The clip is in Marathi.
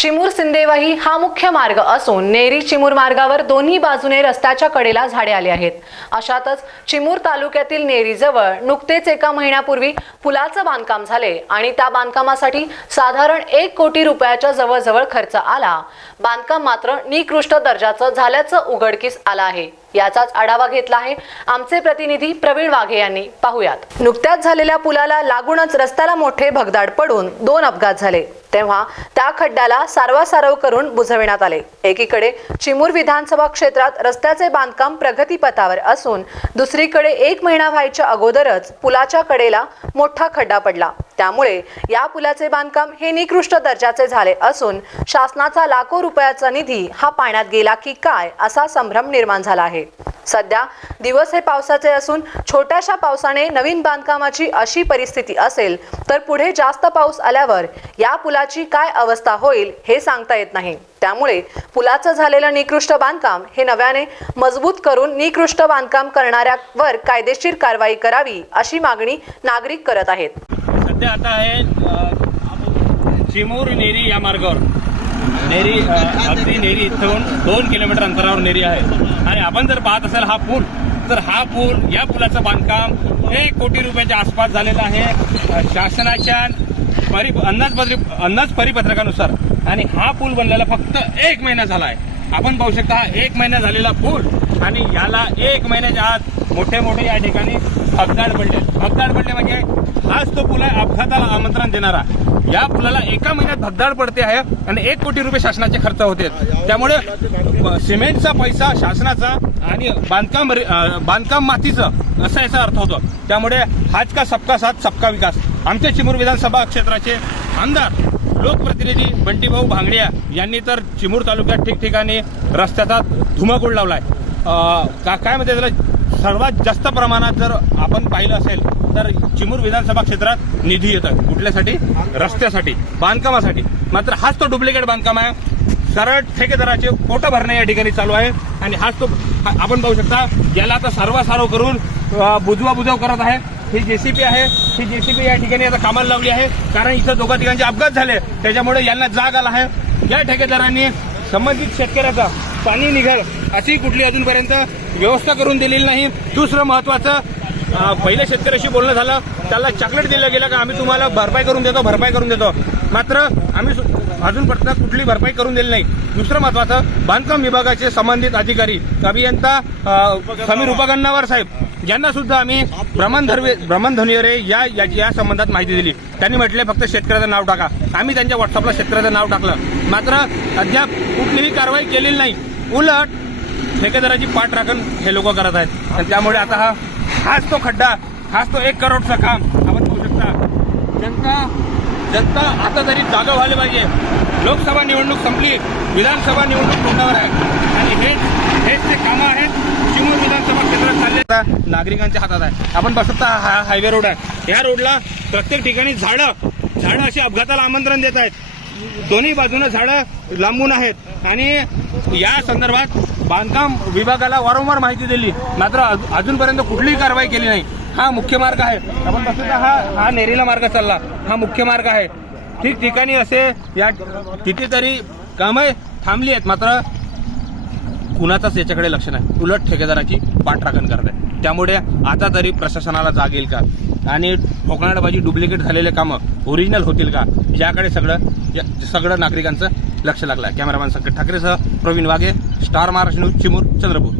चिमूर सिंदेवाही हा मुख्य मार्ग असून नेरी चिमूर मार्गावर दोन्ही बाजूने रस्त्याच्या कडेला झाडे आले आहेत. अशातच चिमूर तालुक्यातील नेरीजवळ नुकतेच एका महिन्यापूर्वी पुलाचं बांधकाम झाले आणि त्या बांधकामासाठी साधारण एक कोटी रुपयाच्या जवळजवळ खर्च आला. बांधकाम मात्र निकृष्ट दर्जाचं झाल्याचं उघडकीस आलं आहे. याचाच आढावा घेतला आहे. आमचे प्रतिनिधी प्रवीण वाघे यांनी. पाहुयात. नुकत्याच झालेल्या पुलाला लागूनच रस्त्याला मोठे भगदाड पडून दोन अपघात झाले. तेव्हा त्या खड्ड्याला सारवासारव करून बुजविण्यात आले. एकीकडे चिमूर विधानसभा क्षेत्रात रस्त्याचे बांधकाम प्रगतीपथावर असून दुसरीकडे एक महिना व्हायच्या अगोदरच पुलाच्या कडेला मोठा खड्डा पडला. त्यामुळे या पुलाचे बांधकाम हे निकृष्ट दर्जाचे झाले असून शासनाचा लाखो रुपयाचा निधी हा पाण्यात गेला की काय असा संभ्रम निर्माण झाला आहे. सध्या दिवस हे पावसाचे असून छोट्याशा पावसाने नवीन बांधकामाची अशी परिस्थिती असेल तर पुढे जास्त पाऊस आल्यावर या पुलाची काय अवस्था होईल हे सांगता येत नाही. त्यामुळे पुलाचं झालेलं निकृष्ट बांधकाम हे नव्याने मजबूत करून निकृष्ट बांधकाम करणाऱ्यावर कायदेशीर कारवाई करावी अशी मागणी नागरिक करत आहेत. सध्या आता आहे चिमूर नेरी या मार्गावर. नेरी अगदी नेरी इथून दोन किलोमीटर अंतरावर नेरी आहे. आणि आपण जर पाहत असाल हा पूल तर हा पूल या पुलाचं बांधकाम एक कोटी रुपयाच्या आसपास झालेलं आहे. शासनाच्या परि अंदाजपत्री अंदाज परिपत्रकानुसार. आणि हा पूल बनलेला फक्त एक महिना झाला आहे. आपण पाहू शकता हा एक महिना झालेला पूल आणि याला एक महिन्याच्या आत मोठे मोठे या ठिकाणी भगदाड पडले भगदाड पडले म्हणजे हाच तो पूल आहे अपघाताला आमंत्रण देणारा. या पुलाला एका महिन्यात भगदाड पडते आहे आणि एक कोटी रुपये शासनाचे खर्च होते. त्यामुळे सिमेंटचा पैसा शासनाचा आणि बांधकाम बांधकाम मातीचं असा याचा अर्थ होतो. त्यामुळे हाच का सबका साथ सबका विकास. आमच्या चिमूर विधानसभा क्षेत्राचे आमदार लोकप्रतिनिधी बंटीभाऊ भांगडिया यांनी तर चिमूर तालुक्यात ठिकठिकाणी रस्त्याचा धुमाकूळ लावलाय. अं, का काय म्हणते त्याला? सर्वात जास्त प्रमाणात जर आपण पाहिलं असेल तर चिमूर विधानसभा क्षेत्रात निधी येतात कुठल्यासाठी? रस्त्यासाठी बांधकामासाठी. मात्र हाच तो डुप्लिकेट बांधकाम आहे. सरळ ठेकेदाराचे पोटं भरणे या ठिकाणी चालू आहे. आणि हाच तो आपण पाहू शकता याला आता सर्वसारव करून बुजवा बुजव करत आहे. ही जेसीबी आहे. ही जेसीबी या ठिकाणी आता कामाला लावली आहे. कारण इथं दोघा ठिकाणचे अपघात झाले. त्याच्यामुळे यांना जाग आला आहे. या ठेकेदारांनी संबंधित शेतकऱ्याचा पाणी निघाल. अशी कुठली अजूनपर्यंत व्यवस्था करून दिलेली नाही. दुसरं महत्वाचं पहिल्या शेतकऱ्याशी बोलणं झालं. त्याला चॉकलेट दिलं गेलं का आम्ही तुम्हाला भरपाई करून देतो भरपाई करून देतो. मात्र आम्ही सु- अजूनपर्यंत कुठली भरपाई करून दिली नाही. दुसरं महत्वाचं बांधकाम विभागाचे संबंधित अधिकारी अभियंता समीर उपगन्नावर साहेब यांना सुद्धा आम्ही भ्रमणधर्वे भ्रमणध्वनीवरे या या- या संबंधात माहिती दिली. त्यांनी म्हटले फक्त शेतकऱ्याचं नाव टाका. आम्ही त्यांच्या व्हॉट्सअपला शेतकऱ्याचं नाव टाकलं. मात्र अद्याप कुठलीही कारवाई केलेली नाही. उलट ठेकेदाराची पाठ राखण हे लोक करत आहेत. आणि त्यामुळे आता हा हाच तो खड्डा हाच तो एक करोडचं काम आपण पाहू शकता. जनता जनता आता तरी जागा व्हायला पाहिजे. लोकसभा निवडणूक संपली विधानसभा निवडणूक तोंडावर आहे. आणि हेच हेच ते कामं आहेत. चिमूर विधानसभा क्षेत्रात चालले नागरिकांच्या हातात आहे. आपण पाहू शकता हा हायवे रोड आहे. या रोडला प्रत्येक ठिकाणी झाडं झाडं अशी अपघाताला आमंत्रण देत आहेत. दोन्ही बाजूनं झाडं लांबून आहेत. आणि या संदर्भात बांधकाम विभागाला वारंवार माहिती दिली. मात्र अजूनपर्यंत कुठलीही कारवाई केली नाही. हा मुख्य मार्ग आहे. आपण बघतो हा हा नेरीला मार्ग चालला. हा मुख्य मार्ग आहे. ठिकठिकाणी असे या कितीतरी कामं थांबली आहेत. मात्र कुणाचाच याच्याकडे लक्ष नाही. उलट ठेकेदाराची पाठराखण करत आहे त्यामुळे आता तरी प्रशासनाला जाग येईल का? आणि ठोकणाडबाजी डुप्लिकेट झालेले कामं ओरिजिनल होतील का? याकडे सगळं या- सगळं नागरिकांचं लक्ष लागलं आहे कॅमेरामॅन संकट ठाकरेसह प्रवीण वाघे स्टार महाराष्ट्र न्यूज चिमूर चंद्रपूर.